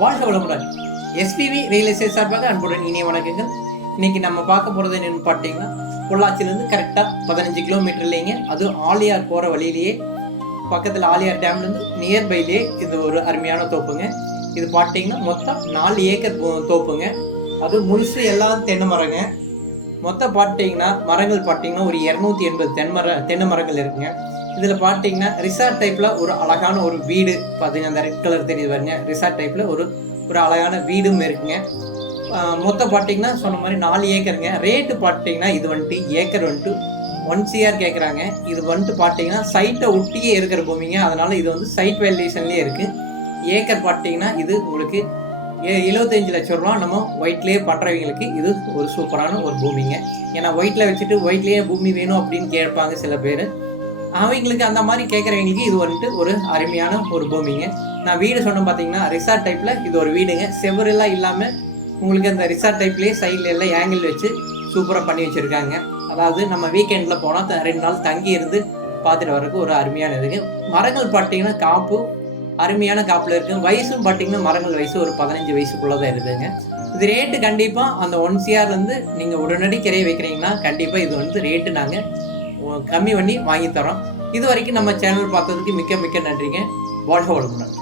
வாழ்க வளமுடன். SPB real estate சார்பாக அன்புடன் இனிய வணக்கங்கள். இன்னைக்கு நம்ம பார்க்க போகிறது என்னென்னு பார்த்தீங்கன்னா பொள்ளாச்சிலேருந்து கரெக்டாக பதினஞ்சு கிலோமீட்டர்லேயேங்க அதுவும் ஆலியார் போகிற வழியிலேயே பக்கத்தில் ஆலியார் டேம்லேருந்து நியர்பைலேயே இது ஒரு அருமையான தோப்புங்க. இது பார்த்தீங்கன்னா மொத்தம் நாலு ஏக்கர் தோப்புங்க. அது முழுசு எல்லாம் தென்னை மரங்க. மொத்தம் பார்த்தீங்கன்னா மரங்கள் பார்த்தீங்கன்னா ஒரு இரநூத்தி எண்பது தென்மர தென்னை மரங்கள் இருக்குங்க. இதில் பார்த்தீங்கன்னா ரிசார்ட் டைப்பில் ஒரு அழகான ஒரு வீடு. பார்த்தீங்கன்னா அந்த ரெட் கலர் தெரியுது பாருங்க. ரிசார்ட் டைப்பில் ஒரு ஒரு அழகான வீடும் இருக்குங்க. மொத்தம் பார்த்தீங்கன்னா சொன்ன மாதிரி நாலு ஏக்கருங்க. ரேட்டு பார்த்தீங்கன்னா இது வந்துட்டு ஏக்கர் வந்துட்டு ஒன் சிஆர் கேட்குறாங்க இது வந்துட்டு பார்த்தீங்கன்னா சைட்டை ஒட்டியே இருக்கிற பூமிங்க. அதனால் இது வந்து சைட் வேல்யூஷன்லேயே இருக்குது ஏக்கர் பார்த்தீங்கன்னா இது உங்களுக்கு ஏ 75 லட்சம் ரூபா நம்ம ஒயிட்லேயே பண்ணுறவங்களுக்கு இது ஒரு சூப்பரான ஒரு பூமிங்க. ஏன்னா ஒயிட்டில் வச்சுட்டு ஒயிட்லேயே பூமி வேணும் அப்படின்னு கேட்பாங்க சில பேர். அவங்களுக்கு அந்த மாதிரி கேட்குறவங்களுக்கு இது வந்துட்டு ஒரு அருமையான ஒரு பூமிங்க. நான் வீடு சொன்ன பார்த்தீங்கன்னா ரிசார்ட் டைப்பில் இது ஒரு வீடுங்க. செவரெல்லாம் இல்லாமல் உங்களுக்கு அந்த ரிசார்ட் டைப்லேயே சைடில் எல்லாம் ஏங்கிள் வச்சு சூப்பராக பண்ணி வச்சுருக்காங்க. அதாவது நம்ம வீக்கெண்டில் போனால் ரெண்டு நாள் தங்கி இருந்து பார்த்துட்டு வரக்கு ஒரு அருமையான இதுங்க. மரங்கள் பார்த்தீங்கன்னா காப்பு அருமையான காப்பில் இருக்குது வயசும் பார்த்தீங்கன்னா மரங்கள் வயசு ஒரு பதினஞ்சு வயசுக்குள்ளே தான் இருக்குதுங்க. இது ரேட்டு கண்டிப்பாக அந்த ஒன் சிஆர்லேருந்து நீங்கள் உடனடி கிரைய வைக்கிறீங்கன்னா கண்டிப்பாக இது வந்து ரேட்டு நாங்கள் கம்மி பண்ணி வாங்கி தரோம். இது வரைக்கும் நம்ம சேனல் பார்த்ததுக்கு மிக்க மிக்க நன்றிங்க. வாழ்க வளமுடன்.